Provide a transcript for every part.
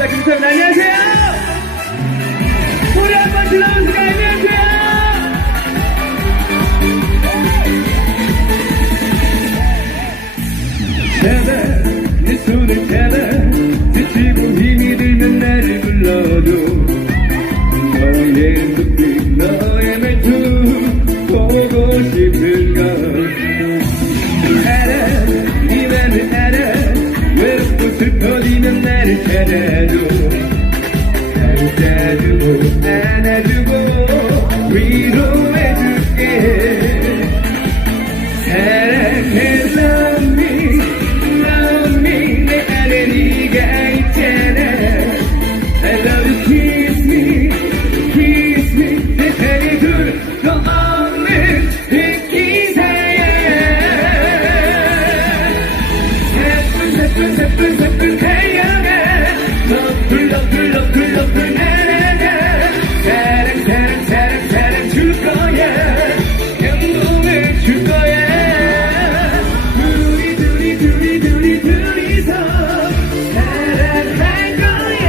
반갑습니다. 김수찬입니다. 안녕하세요. 소리 한번 질러주세요. 안녕하세요. 제발 내 손을 잡아 지치고 힘이 들면 나를 불러줘. 너의 눈빛 너의 말투 보고 싶은걸 알아 네 맘을 알아 외롭고 슬퍼지면 나를 찾아줘. 감싸주고 안아주고 위로해줄게. 사랑해 love me 내 안에 네가 있잖아. I love you kiss me 세상에 둘도 없는 흑기사야. 사뿐 달려가 너풀 날아가. 사랑 줄 거야. 감동을 줄 거야. 둘이서 사랑할 거야.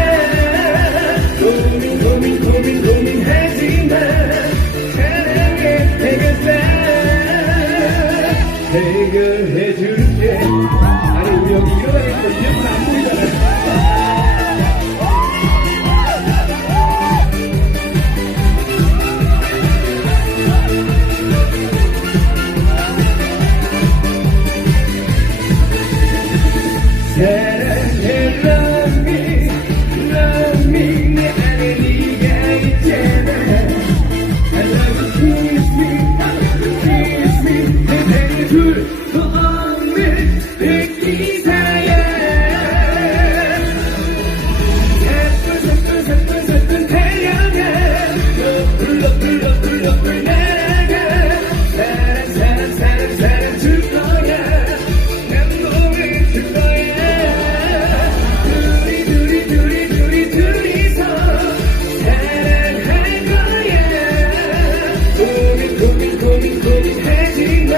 고민하지마. 사랑해 해결해줄게. 아니 우리 여기 일어나니까 이제부터 안 보이잖아. 사랑해 love me 내 안에 네가 있잖아. I love you kiss me 세상에 둘도 없는 흑기사야. 사뿐 달려가 너풀 날아가. 사랑 줄 거야. 감동을 줄 거야. 둘이서 사랑할 거야. 고민하지마.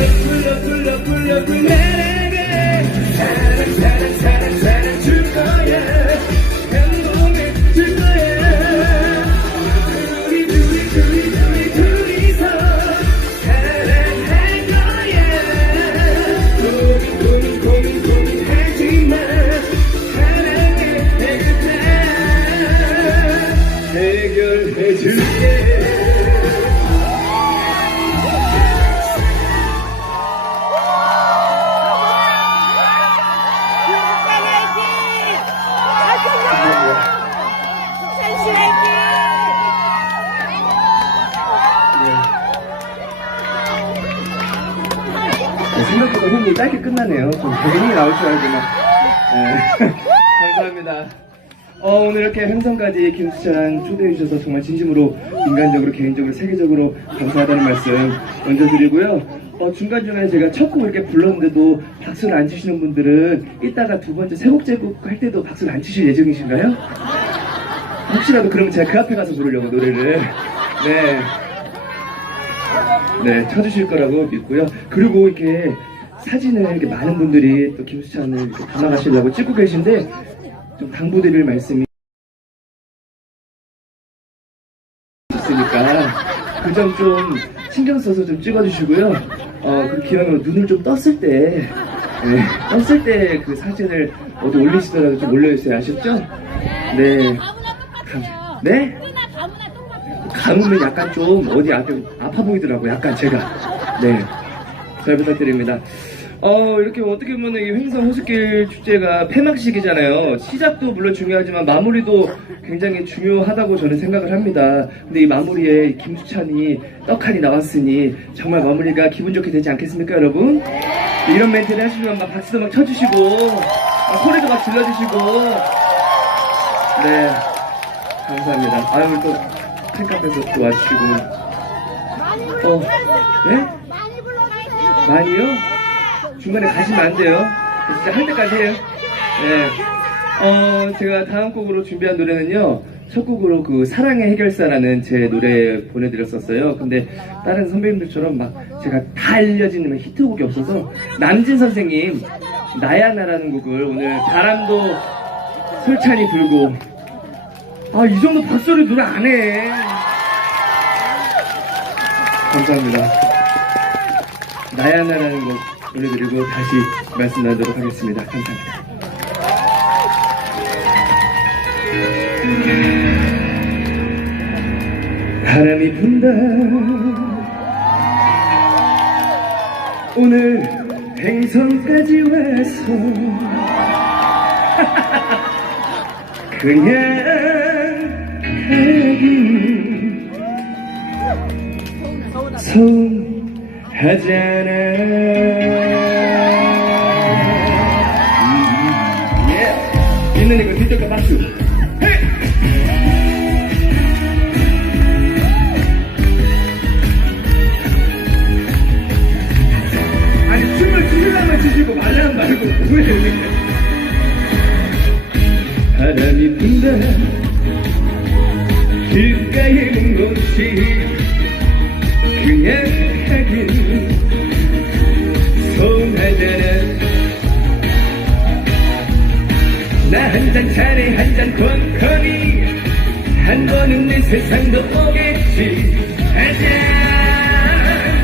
사랑해 불러 날아가. 사랑 줄 거야. 감동을 줄 거야. 둘이서 사랑할 거야. 고민하지마. 사랑해 해결해줄게. 생각보다 호흡이 짧게 끝나네요. 좀 대등히 나올 줄 알지만. 네. 감사합니다. 오늘 이렇게 행성까지 김수찬 초대해주셔서 정말 진심으로 인간적으로 개인적으로 세계적으로 감사하다는 말씀 먼저 드리고요. 중간중간에 제가 첫 곡 이렇게 불렀는데도 박수를 안 치시는 분들은 이따가 두 번째 세 곡째 곡 할 때도 박수를 안 치실 예정이신가요? 혹시라도 그러면 제가 그 앞에 가서 부르려고 노래를 네, 쳐주실 거라고 믿고요. 그리고 이렇게 사진을 이렇게 많은 분들이 또 김수찬을 이렇게 담아가시려고 찍고 계신데 좀 당부드릴 말씀이 있으니까 그 점 좀 신경 써서 좀 찍어주시고요. 그 기왕으로 눈을 좀 떴을 때 그 사진을 어디 올리시더라도 좀 올려주세요. 아셨죠? 네. 네? 감으면 약간 좀 어디 아파 보이더라고요. 약간 제가. 네. 잘 부탁드립니다. 이렇게 어떻게 보면 이 횡성 호숫길 축제가 폐막식이잖아요. 시작도 물론 중요하지만 마무리도 굉장히 중요하다고 저는 생각을 합니다. 근데 이 마무리에 김수찬이 떡하니 나왔으니 정말 마무리가 기분 좋게 되지 않겠습니까, 여러분? 이런 멘트를 하시면 막 박수도 막 쳐주시고, 소리도 막 질러주시고, 네. 감사합니다. 아유, 또 팬카페에서 또 와주시고. 네? 많이요? 중간에 가시면 안 돼요. 진짜 할 때까지 해요. 네. 제가 다음 곡으로 준비한 노래는요, 첫 곡으로 그 사랑의 해결사라는 제 노래 보내드렸었어요. 근데 다른 선배님들처럼 막 제가 다 알려지는 히트곡이 없어서 남진 선생님 나야 나라는 곡을 오늘 바람도 솔찬히 불고, 아, 이 정도 박수를 노래 안 해. 감사합니다. 나야 나라는 곡 보내드리고 다시 말씀 나누도록 하겠습니다. 감사합니다. 바람이 분다 오늘 횡성까지 와서 그냥 가긴 서운하잖아. 있는 이거 뒤쪽과 박수. 아니 춤을 추시려면 추시고 말려면 말고 왜 이렇게. 바람이 분다 길가에 문 곳이 그냥 가긴 서운하잖아. 나 한 잔 차례 한 잔 건건이 한 번은 내 세상도 오겠지. 하자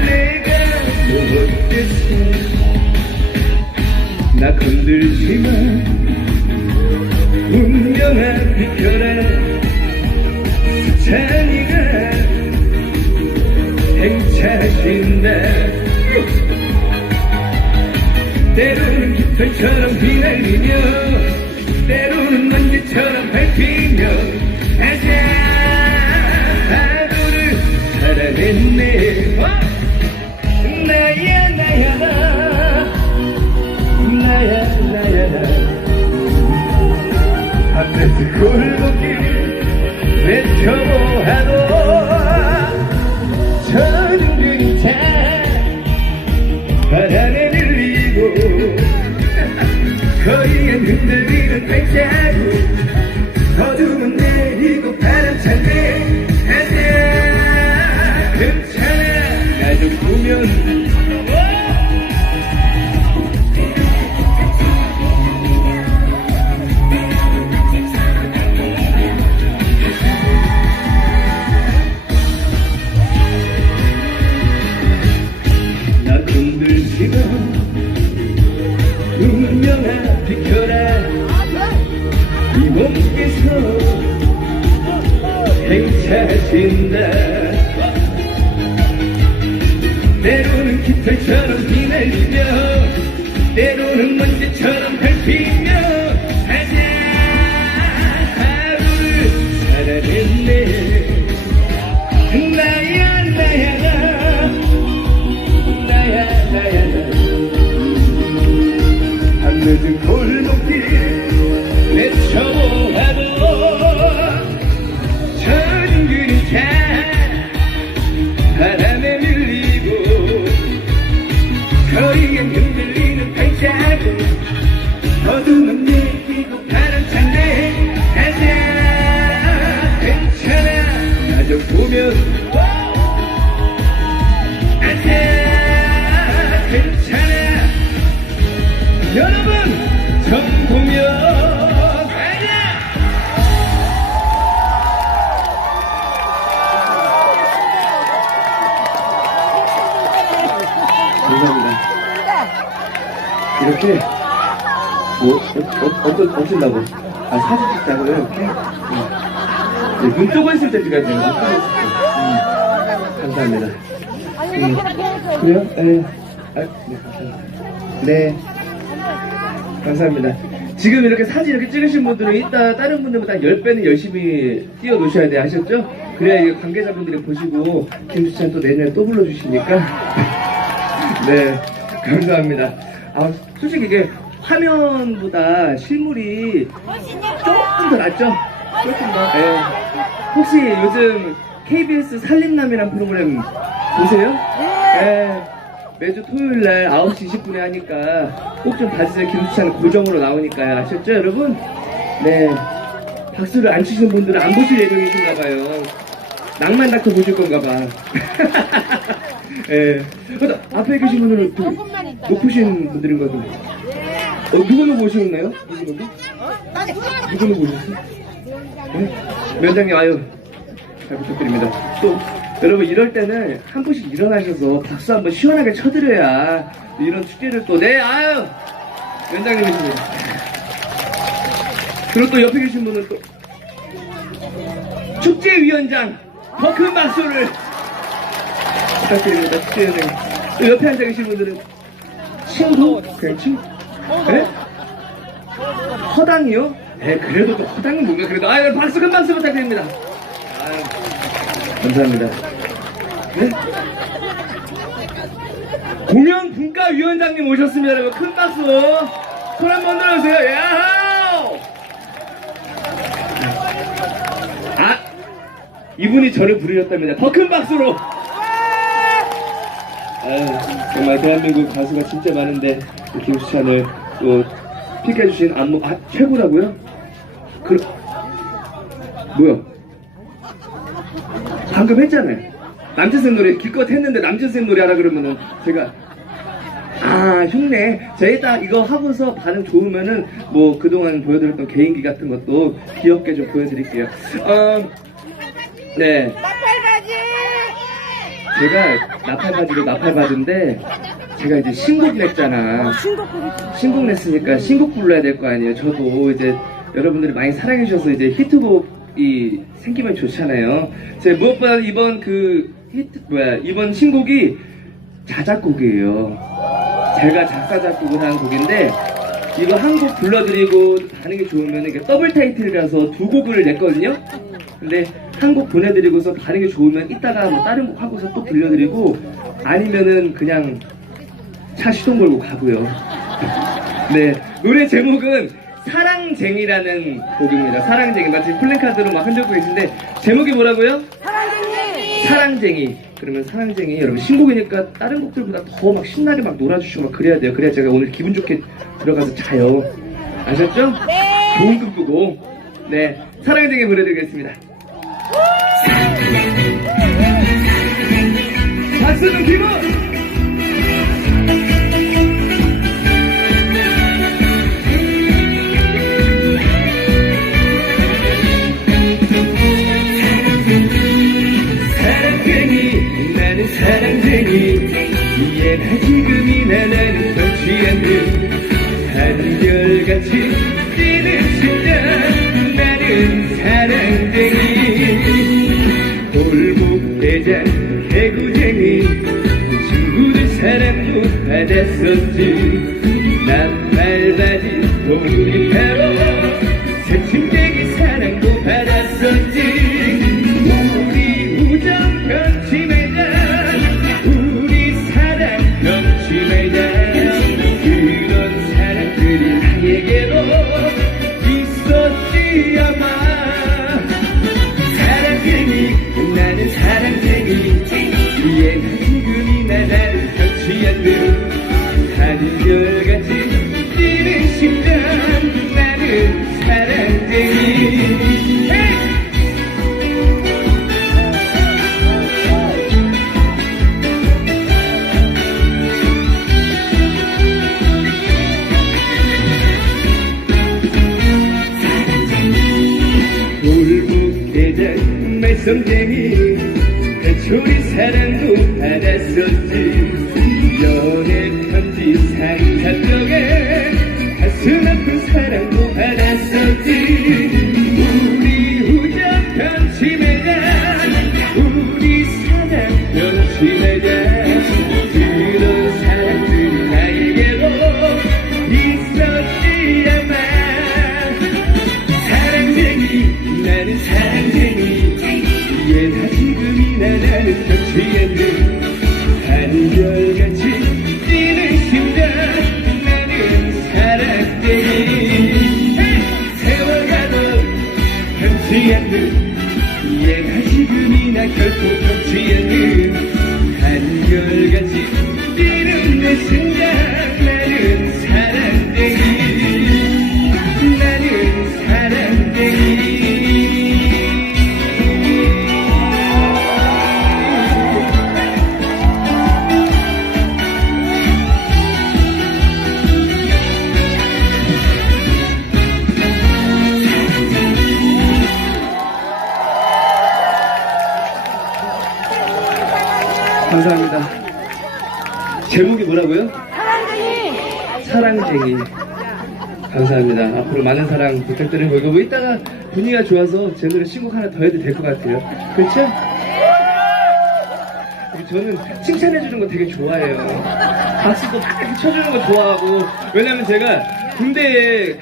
내가 못됐어. 나 건들지마 운명아 비켜라. 찬이가 행차신다. 때로는 깃털처럼 휘날리며 때로는 먼지처럼 밟히며 하자 파도를 살아냈네. 나야 나야 나야 나야 나 밤낮의 골목길 외쳐보아도 저는 그림자 바람에 밀리고 거리엔 흔들리는 발자국 어둠은 내리고 바람찬데 하자 괜찮아 나 좀 보면. 운명아 비켜라. 이 몸께서 행차하신다. 때로는 깃털처럼 휘날리며 때로는 먼지처럼 밟히며 하자 하루를 살아냈네. 나야 나야 나야 나야 나 늦은 골목길 외쳐보아도 저는 그림자 바람에 밀리고 거리엔 흔들리는 발자국 어둠은 내리고 바람찬데 하자 괜찮아 나 좀 보면 하자 괜찮아. 여러분 정보면 가자. 감사합니다. 이렇게 뭐 어쩐다고? 아 사진 찍자고요 이렇게? 네, 눈 뜨고 있을 때 찍어야 돼요. 감사합니다. 그래요? 네. 아, 네 감사합니다. 네. 감사합니다. 지금 이렇게 사진 이렇게 찍으신 분들은 이따 다른 분들보다 10배는 열심히 띄워 놓으셔야 돼. 아셨죠? 그래야 관계자분들이 보시고 김수찬 또 내년에 또 불러주시니까. 네. 감사합니다. 아, 솔직히 이게 화면보다 실물이 조금 더 낫죠? 조금 더. 네. 혹시 요즘 KBS 살림남이라는 프로그램 보세요? 네. 매주 토요일날 9시 20분에 하니까 꼭 좀 봐주세요. 김수찬 고정으로 나오니까요. 아셨죠 여러분? 네. 박수를 안 치시는 분들은 안 보실 예정이신가봐요. 낭만 닥터 보실 건가봐. 예. 앞에 계신 분들은 높으신 분들인 것 같은데. 누구는 보셨나요? 누구는 보셨어요? 네? 면장님, 아유, 잘 부탁드립니다. 또, 여러분, 이럴 때는 한 분씩 일어나셔서 박수 한번 시원하게 쳐드려야 이런 축제를 또, 네, 아유! 면장님이십니다. 그리고 또 옆에 계신 분은 또, 축제위원장, 더 큰 박수를 부탁드립니다. 축제위원장님. 또 옆에 앉아 계신 분들은 친구? 그냥 친구? 네? 허당이요? 네, 그래도 또 허당은 뭔가 그래도 아유 박수 큰 박수 부탁드립니다. 아유, 감사합니다. 네? 공연분과위원장님 오셨습니다. 여러분 큰 박수 손 한번 들어주세요. 야호! 아, 이분이 저를 부르셨답니다. 더 큰 박수로. 아유, 정말 대한민국 가수가 진짜 많은데 김수찬을 또 픽해주신 안무 최고라고요? 뭐야? 방금 했잖아요. 남진쌤 노래 기껏 했는데 남진쌤 노래 하라 그러면은 제가 흉내 제가 딱 이거 하고서 반응 좋으면은 뭐 그동안 보여드렸던 개인기 같은 것도 귀엽게 좀 보여드릴게요. 네. 제가 나팔바지도 나팔바지인데 제가 이제 신곡 냈잖아. 신곡 냈으니까 신곡 불러야 될 거 아니에요. 저도 이제 여러분들이 많이 사랑해 주셔서 이제 히트곡이 생기면 좋잖아요. 제가 무엇보다 이번 이번 신곡이 자작곡이에요. 제가 작사 작곡을 한 곡인데 이거 한 곡 불러드리고 반응이 좋으면 이게 더블 타이틀이라서 두 곡을 냈거든요. 근데 한 곡 보내드리고서 반응이 좋으면 이따가 뭐 다른 곡 하고서 또 들려드리고 아니면은 그냥 차 시동 걸고 가고요. 네, 노래 제목은 사랑쟁이라는 곡입니다. 사랑쟁이. 마치 플랜카드로 막 흔들고 계신데 제목이 뭐라고요? 사랑쟁이. 사랑쟁이. 그러면 사랑쟁이 여러분 신곡이니까 다른 곡들보다 더 막 신나게 막 놀아주시고 막 그래야 돼요. 그래야 제가 오늘 기분 좋게 들어가서 자요. 아셨죠? 네. 좋은 꿈 꾸고. 네, 사랑쟁이 보내드리겠습니다. 박수는 기분! 사랑쟁이 나는 사랑쟁이 이해나 지금이나 나는 정취한들 한결같이 뛰는 심장 나는 사랑쟁이 골목대장 개구쟁이 친구들 사랑도 받았었지 나팔바지 동리파로 새침대기 사랑도 받았었지 우리 우정 변치 말자 우리 사랑 변치 말자 그런 사랑들이 나에게로 있었지 아마 나는 사랑쟁이 이해나 지금이나 나를 변치 않는 한결같이 뛰는 심장 나는 사랑쟁이 골목대장 말썽쟁이 해초리 사랑도 받았었지 연애 편지 상사병에 가슴 아픈 사랑도 받았었지 우리 우정 변치 말자 우리 사랑 변치 말자 그런 사랑들이 나에게로 있었지 아마 사랑쟁이 나는 사랑쟁이 이해나 지금이나 나는 변치 않는 한결같이 뛰는 심장 나는 사랑쟁이 세월가도 변치 않는 이해나 지금이나 결코 변치 않는 한결같이 뛰는 내 심장 나는 사랑쟁이 나는 사랑쟁이 감사합니다. 제목이 뭐라고요? 사랑쟁이. 감사합니다. 앞으로 많은 사랑 부탁드리고, 이거 뭐 이따가 분위기가 좋아서 제 노래 신곡 하나 더 해도 될 것 같아요. 그렇죠? 저는 칭찬해주는 거 되게 좋아해요. 박수도 막 이렇게 쳐주는 거 좋아하고. 왜냐면 제가 군대에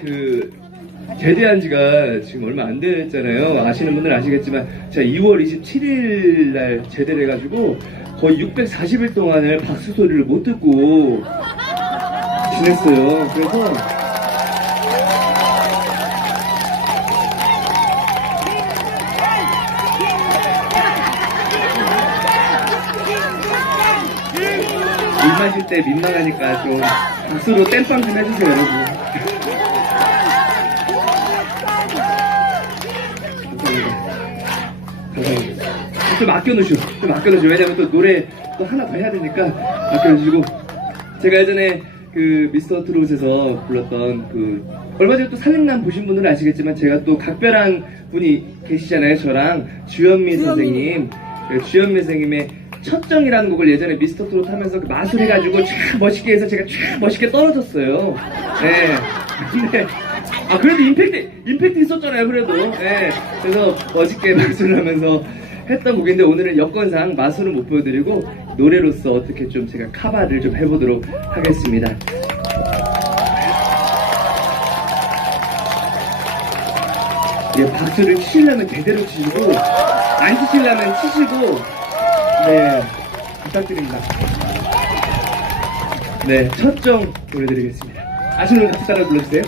제대한 지가 지금 얼마 안 됐잖아요. 아시는 분들은 아시겠지만 제가 2월 27일 날 제대를 해가지고 거의 640일 동안을 박수 소리를 못 듣고 지냈어요. 그래서 물 마실 때 민망하니까 좀 박수로 땜빵 좀 해주세요, 여러분. 감사합니다. 좀 아껴놓으시오. 왜냐면 또 노래 또 하나 더 해야 되니까 아껴놓으시고. 제가 예전에 미스터 트롯에서 불렀던 얼마 전에 또 살림남 보신 분들은 아시겠지만 제가 또 각별한 분이 계시잖아요. 저랑 주현미 선생님. 주현미 선생님의 첫정이라는 곡을 예전에 미스터 트롯 하면서 마술 해가지고 촥 멋있게 해서 제가 촥 멋있게 떨어졌어요. 네. 근데 그래도 임팩트 있었잖아요. 그래도. 네. 그래서 멋있게 마술을 하면서 했던 곡인데 오늘은 여건상 마술은 못 보여드리고 노래로서 어떻게 좀 제가 카바를 좀 해보도록 하겠습니다. 예, 박수를 치시려면 제대로 치시고 안 치시려면 치시고. 네, 부탁드립니다. 네, 첫정 보여드리겠습니다. 아시는 분 같이 따라 불러주세요.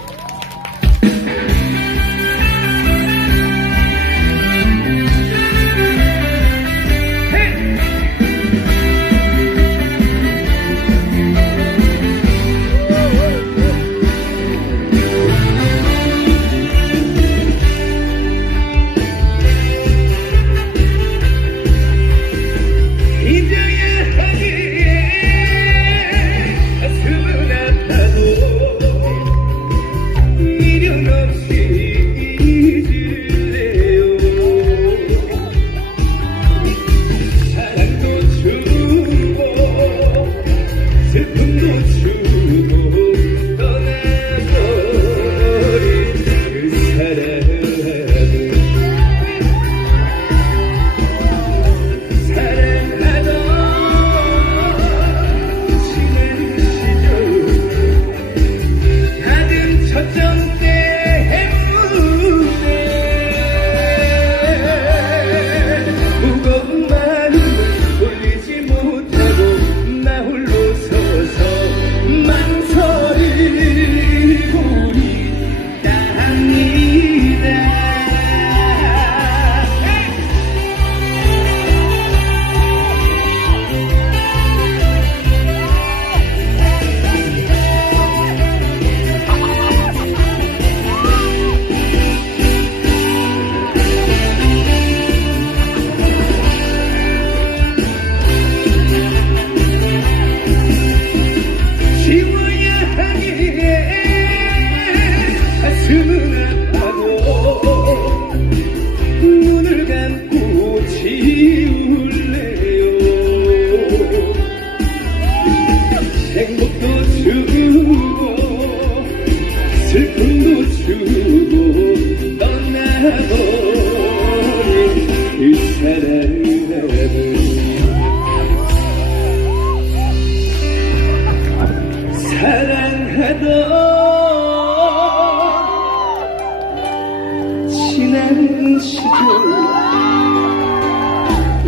지난 시절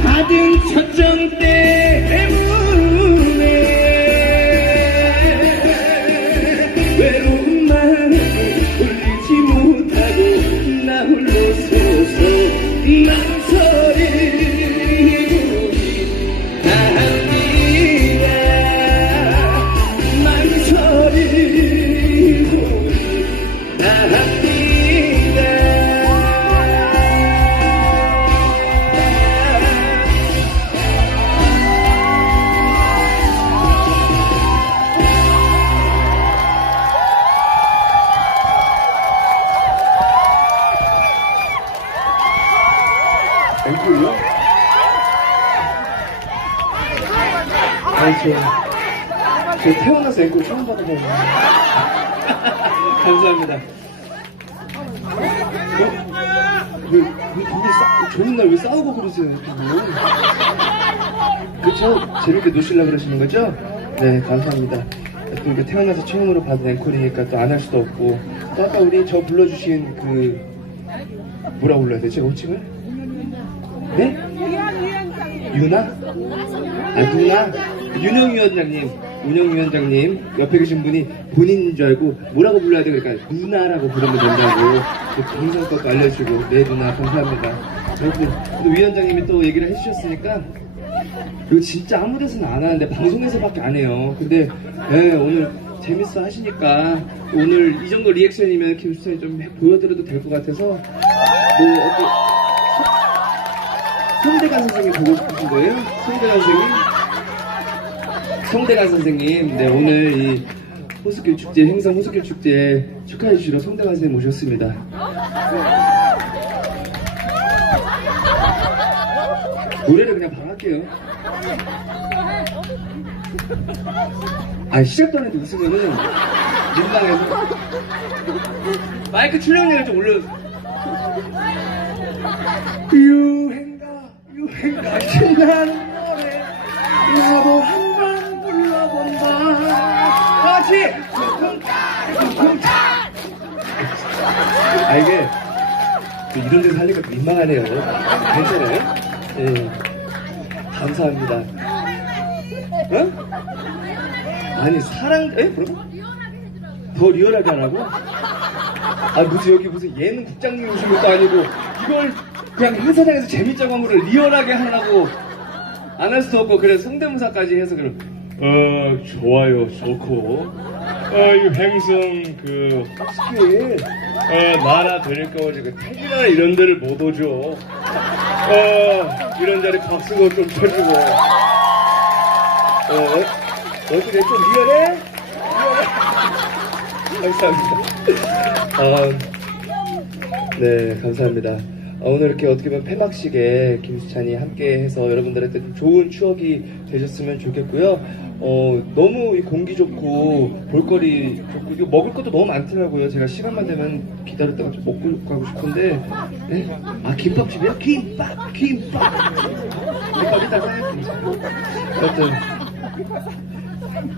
받은 첫정 때문에 외로움만 울리지 못하고 나 홀로 서서 망설이고 있답니다. 망설이고 있답니다. 앵콜이요? 저 태어나서 앵콜 처음 받아봐요. 감사합니다. 왜 좋은 날 왜 싸우고 그러세요? 그쵸? 재밌게 노시려고 그러시는 거죠? 네, 감사합니다. 또 이렇게 태어나서 처음으로 받은 앵콜이니까 또 안 할 수도 없고, 또 아까 우리 저 불러주신 그 뭐라고 불러야 되지? 호칭을? 네? 유나? 아, 누나? 운영위원장님 옆에 계신 분이 본인인 줄 알고 뭐라고 불러야 돼? 그러니까 누나라고 부르면 된다고 방송법 알려주고, 네 누나 감사합니다. 여러분, 또 위원장님이 또 얘기를 해주셨으니까 이거 진짜 아무 데서는 안 하는데 방송에서밖에 안 해요. 근데 네, 오늘 재밌어 하시니까 오늘 이 정도 리액션이면 김수찬이 좀 보여드려도 될 것 같아서 뭐 어떤 송대관 선생님 보고 싶으신 거예요? 송대관 선생님? 송대관 선생님, 네, 오늘 이 호수길 축제, 행성 호수길 축제 축하해 주시러 송대관 선생님 오셨습니다. 노래를 그냥 방할게요. 아, 시작도 안 해도 웃으면은 민망해서 마이크 출력량을 좀 올려. 유행가 신나는 노래 나도 한번 불러본다. 같이 아, 이게 이런 데서 하니까 민망하네요. 괜찮아요? 예. 감사합니다. 어? 아니 뭐라고? 더 리얼하게 하라고? 아, 무슨 예능 국장님 오신 것도 아니고 이걸 그냥 행사장에서 재밌자고 한 거를 리얼하게 하려고 안 할 수도 없고, 그래 성대모사까지 해서 그럼 좋아요, 좋고 이 행성 그 스킬 나라 될 거지, 그 태기나 이런 데를 못 오죠. 이런 자리 박수고 좀 쳐주고. 어떻게 좀 리얼해? 감사합니다. 네, 감사합니다. 오늘 이렇게 어떻게 보면 폐막식에 김수찬이 함께 해서 여러분들한테 좀 좋은 추억이 되셨으면 좋겠고요. 너무 이 공기 좋고 볼거리 좋고, 이거 먹을 것도 너무 많더라고요. 제가 시간만 되면 기다렸다가 좀 먹고 가고 싶은데, 네? 아, 김밥집이요? 김밥 이따 사야지. 하여튼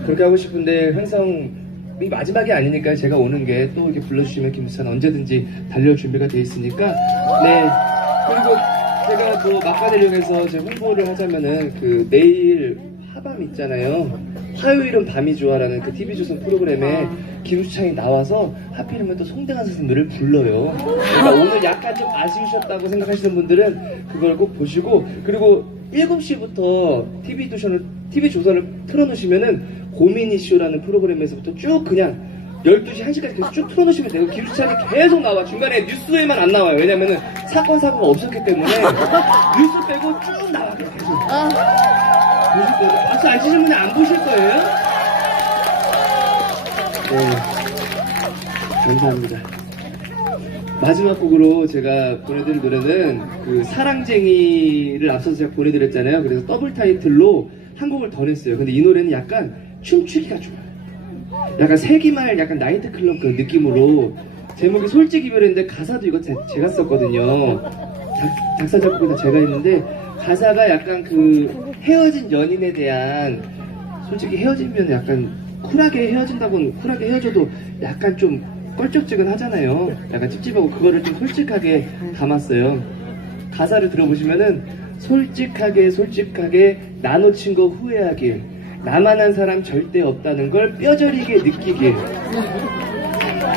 그렇게 하고 싶은데 행성이 마지막이 아니니까 제가 오는 게, 또 이렇게 불러주시면 김수찬 언제든지 달려올 준비가 돼 있으니까. 네. 그리고 제가 뭐 막가대령에서 제 홍보를 하자면은 그 내일 하밤 있잖아요. 화요일은 밤이 좋아라는 그 TV조선 프로그램에 김수찬이 나와서 하필이면 또 송대관 선생님 노래를 불러요. 그러니까 오늘 약간 좀 아쉬우셨다고 생각하시는 분들은 그걸 꼭 보시고, 그리고 7시부터 TV조선을 틀어놓으시면은 고민 이슈라는 프로그램에서부터 쭉 그냥 12시, 1시까지 계속 쭉 틀어놓으시면 되고, 김수찬이 계속 나와. 중간에 뉴스에만 안 나와요. 왜냐면은 사건, 사고가 없었기 때문에 뉴스 빼고 쭉 나와요. 계속. 보실 거예요. 박수 안 치신 분이 안 보실 거예요? 네. 감사합니다. 마지막 곡으로 제가 보내드릴 노래는 그 사랑쟁이를 앞서서 제가 보내드렸잖아요. 그래서 더블 타이틀로 한 곡을 더 냈어요. 근데 이 노래는 약간 춤추기가 좋아요. 약간 세기말 약간 나이트클럽 그런 느낌으로, 제목이 솔직히 이별인데 가사도 이거 제가 썼거든요. 작사 작곡은 다 제가 했는데, 가사가 약간 그 헤어진 연인에 대한, 솔직히 헤어지면 약간 쿨하게 헤어진다고는 쿨하게 헤어져도 약간 좀 껄쩍지근하잖아요. 약간 찝찝하고, 그거를 좀 솔직하게 담았어요. 가사를 들어보시면은 솔직하게 나 놓친 거 후회하길, 나만한 사람 절대 없다는 걸 뼈저리게 느끼길.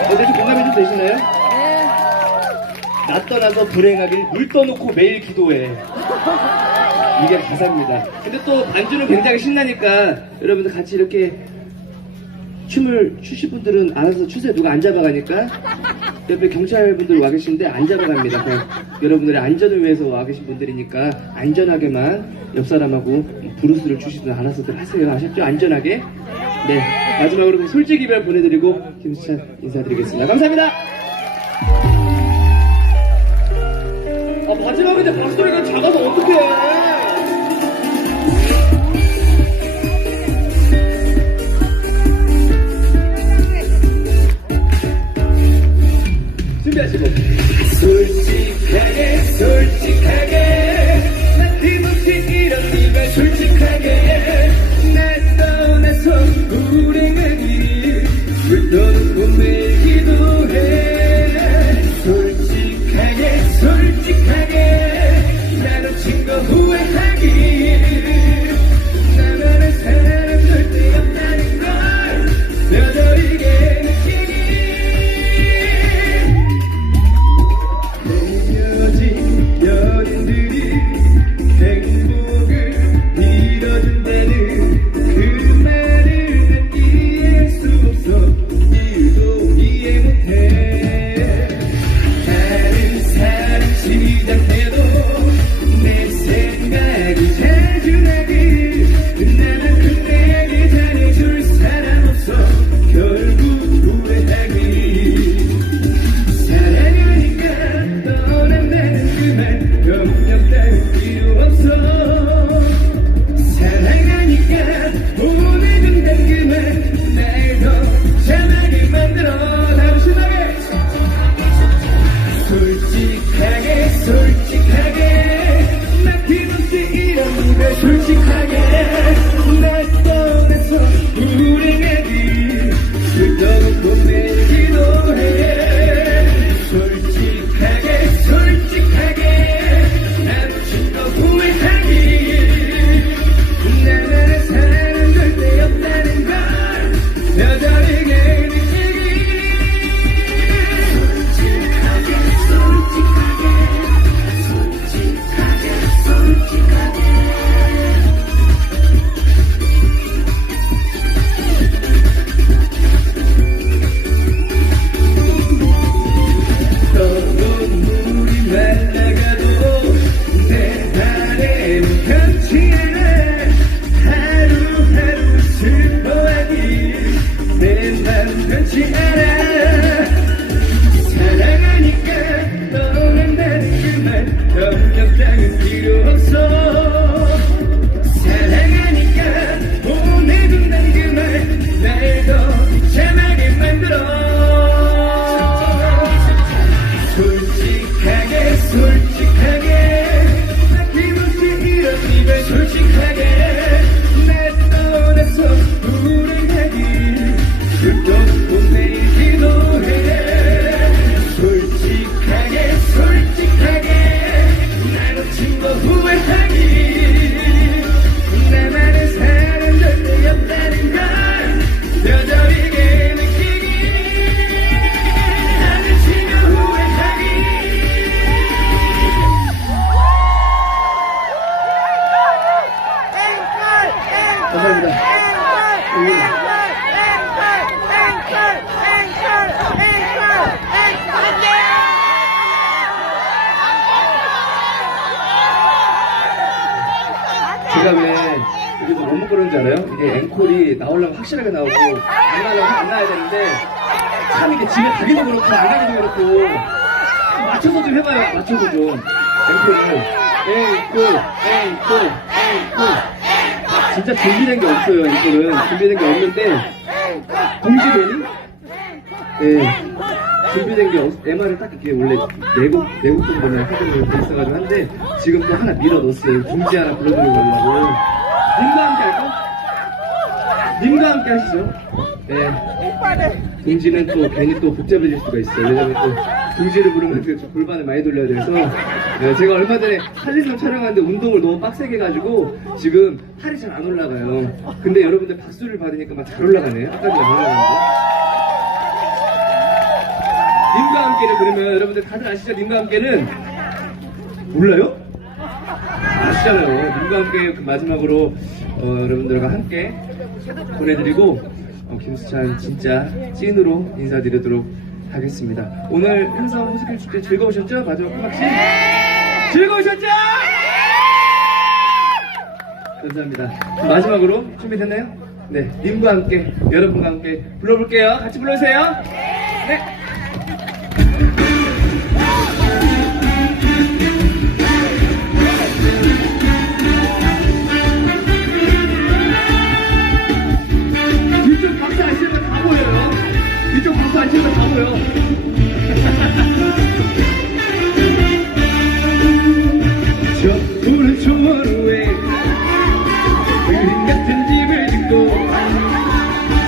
어제도 공감해도 되시나요? 네. 나 떠나서 불행하길 물 떠놓고 매일 기도해. 이게 가사입니다. 근데 또 반주는 굉장히 신나니까 여러분들 같이 이렇게 춤을 추실 분들은 알아서 추세요. 누가 안 잡아가니까. 옆에 경찰분들 와 계시는데 안 잡아갑니다. 그냥 여러분들의 안전을 위해서 와 계신 분들이니까 안전하게만 옆 사람하고 브루스를 추시든 알아서들 하세요. 아셨죠? 안전하게. 네, 마지막으로 솔직히 이별 보내드리고 김수찬 인사드리겠습니다. 감사합니다. 마지막인데 박소리가 작아서 어떡해. 시작해도 내 생각이 자주나길 나는 그때에게 잘해줄 사람 없어 결국 후회하길 사랑하니까 떠난다는 그 말 병력 따윈 필요 없어 사랑하니까 보내준다는 그 말 날 더 참하게 만들어 당신에게 솔직하게 솔직하게 막힘없이 이런 걸 솔직하게 날 떠나서 불행하기 그토록 보내기도 해 솔직하게 솔직하게 남친 거 후회하기 나만의 사랑은 절대 없다는 걸 여전하게 느끼기 눈물이 말라가도 내 바램은 변치 않아 하루하루 슬퍼하기 내 맘 변치 않아 사랑하니까 떠난다는 그 말 병력 따윈 필요 없어 사랑하니까 보내준다는 그 말 날 더 참하게 만들어 솔직하게 솔직하게 막힘없이 이런 이별 솔직하게 날 떠나서 불행하기 그토록 보내기도 해 솔직하게 솔직하게 날 놓친 거 후회하기 나만의 사랑 절대 없다는 걸 여전히게 느끼기 나를 치며 후회하기 감사합니다. 제가 왜 이게 너무 그런지 알아요? 이게 앵콜이 나오려면 확실하게 나오고 안 나오려면 안 나와야 되는데 참 이게 집에 가기도 그렇고 안 가기도 그렇고 맞춰서 좀 해봐요. 맞춰서 좀 앵콜을 앵콜 진짜 준비된 게 없어요. 앵콜은 준비된 게 없는데 동시되니? 네 준비된 게 MR을 딱 이렇게 원래 내곡 정도는 하던 거 있어가지고 한데 지금 또 하나 밀어 넣었어요. 중지 하나 불러드리고 가려고. 님과 함께 할까? 님과 함께 하시죠. 네. 중지는 또 괜히 또 복잡해질 수가 있어요. 왜냐면 또 중지를 부르면 좀 골반을 많이 돌려야 돼서. 네, 제가 얼마 전에 한리섬 촬영하는데 운동을 너무 빡세게 해가지고 지금 팔이 잘 안 올라가요. 근데 여러분들 박수를 받으니까 막 잘 올라가네요. 아까도 잘 올라가는데. 님과 함께는 그러면 여러분들 다들 아시죠? 님과 함께는 몰라요? 아시잖아요. 님과 함께 그 마지막으로 여러분들과 함께 보내드리고 김수찬 진짜 찐으로 인사드리도록 하겠습니다. 오늘 행사원 무스킬 축제 즐거우셨죠? 마지막 코막씨 즐거우셨죠? 감사합니다. 마지막으로 준비됐나요? 네, 님과 함께 여러분과 함께 불러볼게요. 같이 불러주세요. 네. 이쪽 박수 안 치면 다 보여요. 이쪽 박수 안 치면 다 보여. 저 오른쪽 원후에 그림 같은 집을 짓고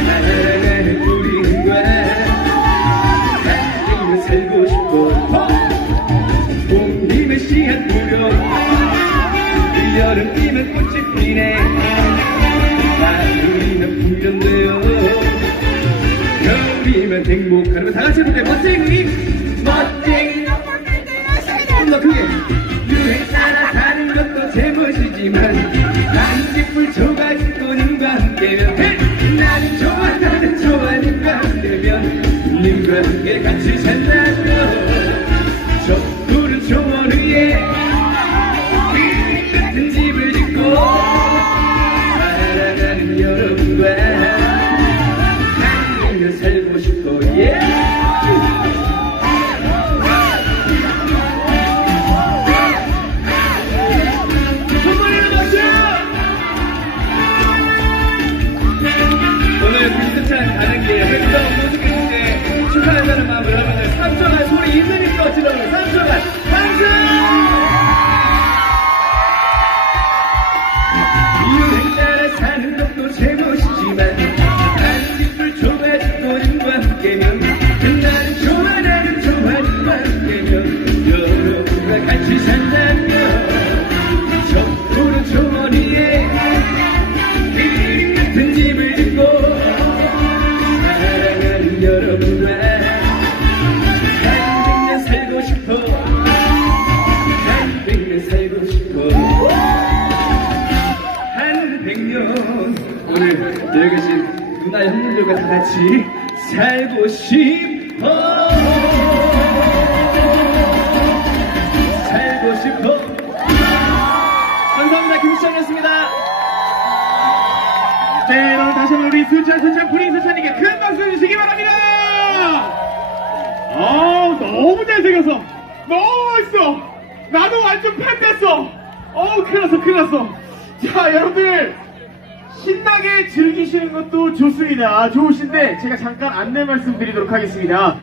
사랑하는 우리과 같이 살고 싶고 봄이면 씨앗 뿌려 여름이면 꽃이 피네 가을이면 풍년되어 겨울이면 행복하는 거 다같이 해볼게요. 멋쟁이 멋쟁이 더 크게 유행 따라 사는 것도 제멋이지만 난기쁠 조각꽃님과 함께면 나는 좋아 나는 좋아 님과 함께면 님과 함께 같이 산다고 저 푸른 초원 위에 다시 살고 싶어. 살고 싶어. 감사합니다. 김수찬이었습니다. 네, 여러분 다시 한번 우리 수찬 프린 수찬님께 큰 박수 주시기 바랍니다. 너무 잘생겨서 너무 멋있어. 나도 완전 팬 됐어. 큰일 났어. 자, 여러분들 신나게 즐기시는 것도 좋습니다. 좋으신데 제가 잠깐 안내 말씀드리도록 하겠습니다.